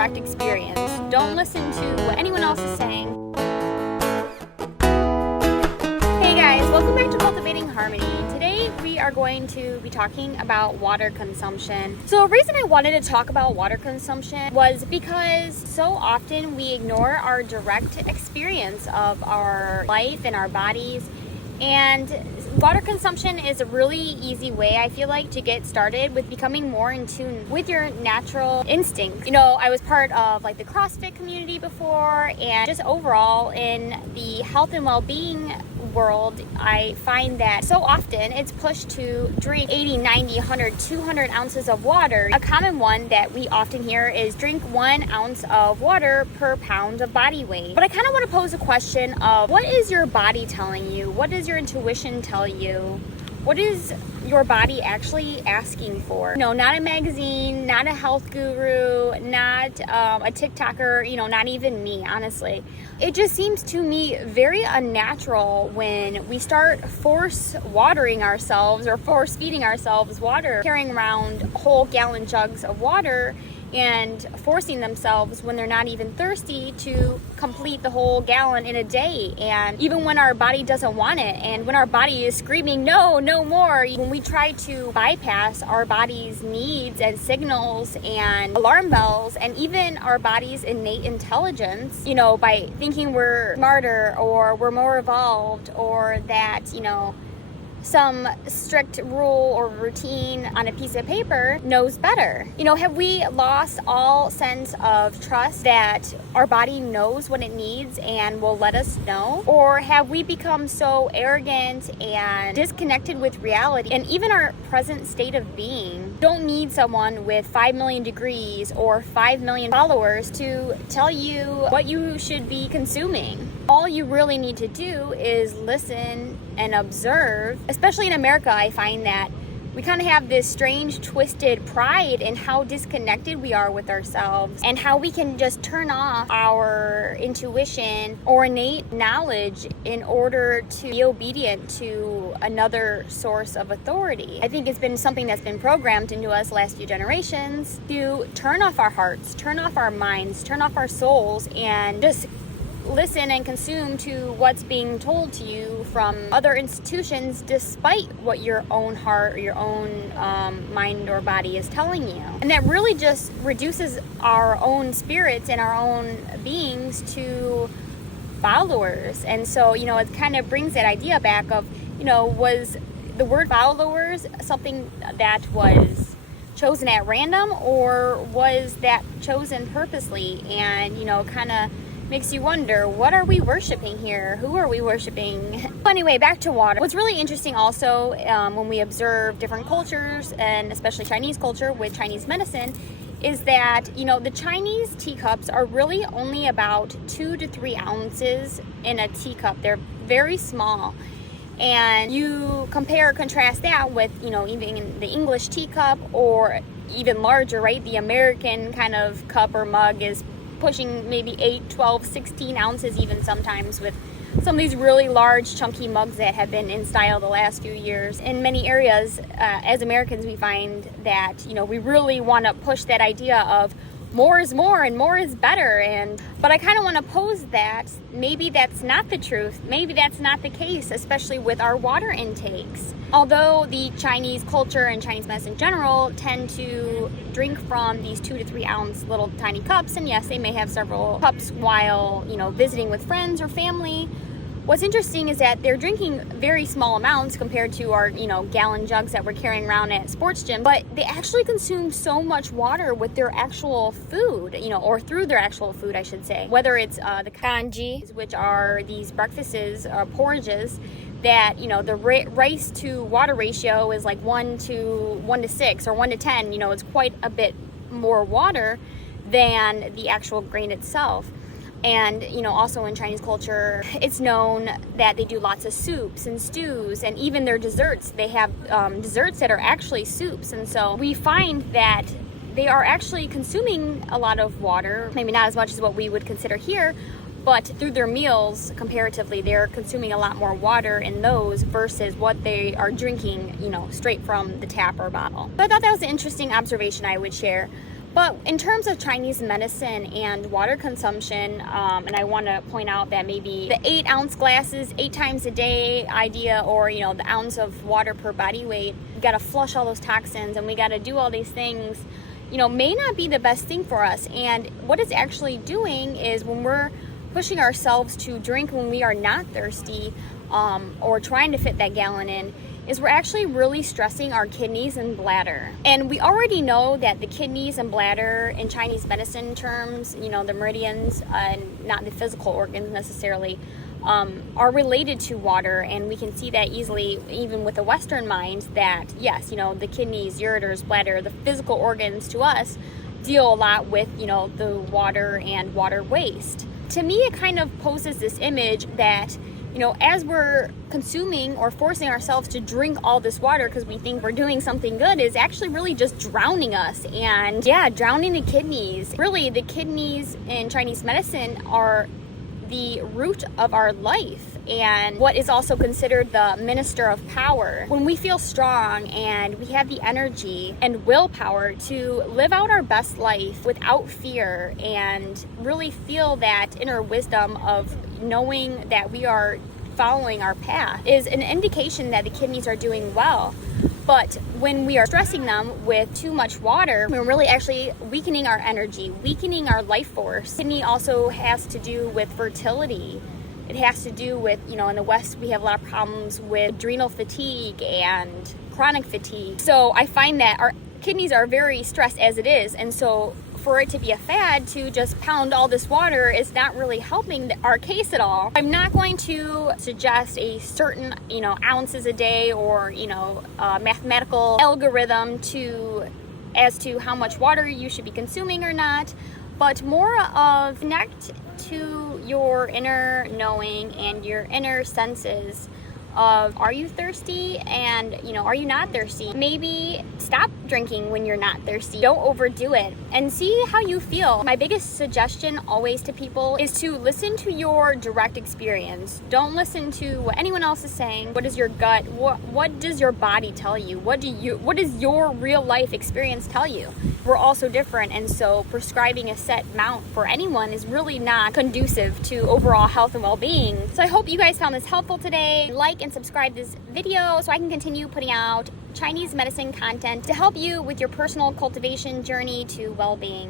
direct experience. Don't listen to what anyone else is saying. Hey guys, welcome back to Cultivating Harmony. Today we are going to be talking about water consumption. So the reason I wanted to talk about water consumption was because so often we ignore our direct experience of our life and our bodies. And water consumption is a really easy way, I feel like, to get started with becoming more in tune with your natural instincts. You know, I was part of like the CrossFit community before, and just overall in the health and well-being world, I find that so often it's pushed to drink 80, 90, 100, 200 ounces of water. A common one that we often hear is drink 1 ounce of water per pound of body weight. But I kind of want to pose a question of, what is your body telling you? What does your intuition tell you? What is your body actually asking for? No, not a magazine, not a health guru, not a TikToker, not even me, honestly. It just seems to me very unnatural when we start force watering ourselves or force feeding ourselves water, carrying around whole gallon jugs of water and forcing themselves when they're not even thirsty to complete the whole gallon in a day. And even when our body doesn't want it, and when our body is screaming, no more, when we try to bypass our body's needs and signals and alarm bells, and even our body's innate intelligence, by thinking we're smarter or we're more evolved, or that, some strict rule or routine on a piece of paper knows better. Have we lost all sense of trust that our body knows what it needs and will let us know? Or have we become so arrogant and disconnected with reality and even our present state of being? Don't need someone with 5 million degrees or 5 million followers to tell you what you should be consuming. All you really need to do is listen and observe. Especially in America, I find that we kind of have this strange, twisted pride in how disconnected we are with ourselves and how we can just turn off our intuition or innate knowledge in order to be obedient to another source of authority. I think it's been something that's been programmed into us last few generations to turn off our hearts, turn off our minds, turn off our souls, and just listen and consume to what's being told to you from other institutions, despite what your own heart or your own mind or body is telling you. And that really just reduces our own spirits and our own beings to followers. And so, it kind of brings that idea back of, was the word followers something that was chosen at random, or was that chosen purposely? And, kind of makes you wonder, what are we worshiping here? Who are we worshiping? Anyway, back to water. What's really interesting also, when we observe different cultures, and especially Chinese culture with Chinese medicine, is that, the Chinese teacups are really only about 2 to 3 ounces in a teacup. They're very small. And you compare or contrast that with, even the English teacup, or even larger, right? The American kind of cup or mug is pushing maybe 8, 12, 16 ounces even sometimes, with some of these really large chunky mugs that have been in style the last few years. In many areas, as Americans, we find that, we really want to push that idea of more is more and more is better. But I kind of want to pose that maybe that's not the truth. Maybe that's not the case, especially with our water intakes. Although the Chinese culture and Chinese medicine in general tend to drink from these 2 to 3 ounce little tiny cups, and yes, they may have several cups while, visiting with friends or family. What's interesting is that they're drinking very small amounts compared to our, gallon jugs that we're carrying around at sports gym, but they actually consume so much water with their actual food, or through their actual food, I should say. Whether it's the kanji, which are these breakfasts, porridges, that, the rice to water ratio is like 1 to 6 or 1 to 10, it's quite a bit more water than the actual grain itself. And, also in Chinese culture, it's known that they do lots of soups and stews, and even their desserts. They have desserts that are actually soups. And so we find that they are actually consuming a lot of water, maybe not as much as what we would consider here, but through their meals, comparatively, they're consuming a lot more water in those versus what they are drinking, straight from the tap or bottle. So I thought that was an interesting observation I would share. But in terms of Chinese medicine and water consumption, and I want to point out that maybe the 8-ounce glasses 8 times a day idea, or the ounce of water per body weight, we got to flush all those toxins and we got to do all these things, may not be the best thing for us. And what it's actually doing is, when we're pushing ourselves to drink when we are not thirsty, or trying to fit that gallon in, is we're actually really stressing our kidneys and bladder. And we already know that the kidneys and bladder, in Chinese medicine terms, the meridians, and not the physical organs necessarily, are related to water. And we can see that easily even with the Western mind, that yes, the kidneys, ureters, bladder, the physical organs to us deal a lot with, the water and water waste. To me, it kind of poses this image that, as we're consuming or forcing ourselves to drink all this water because we think we're doing something good, is actually really just drowning us. And yeah, drowning the kidneys. Really, the kidneys in Chinese medicine are the root of our life, and what is also considered the minister of power. When we feel strong and we have the energy and willpower to live out our best life without fear, and really feel that inner wisdom of knowing that we are following our path, is an indication that the kidneys are doing well. But when we are stressing them with too much water, we're really actually weakening our energy, weakening our life force. Kidney also has to do with fertility. It has to do with, in the West, we have a lot of problems with adrenal fatigue and chronic fatigue. So I find that our kidneys are very stressed as it is. And so for it to be a fad to just pound all this water is not really helping our case at all. I'm not going to suggest a certain, ounces a day, or, a mathematical algorithm as to how much water you should be consuming or not, but more of connect to your inner knowing and your inner senses of, are you thirsty, and are you not thirsty? Maybe stop drinking when you're not thirsty. Don't overdo it, and see how you feel. My biggest suggestion always to people is to listen to your direct experience. Don't listen to what anyone else is saying. What is your gut? What does your body tell you? What does your real life experience tell you? We're all so different, and so prescribing a set amount for anyone is really not conducive to overall health and well-being. So I hope you guys found this helpful today. Like and subscribe this video so I can continue putting out Chinese medicine content to help you with your personal cultivation journey to well-being.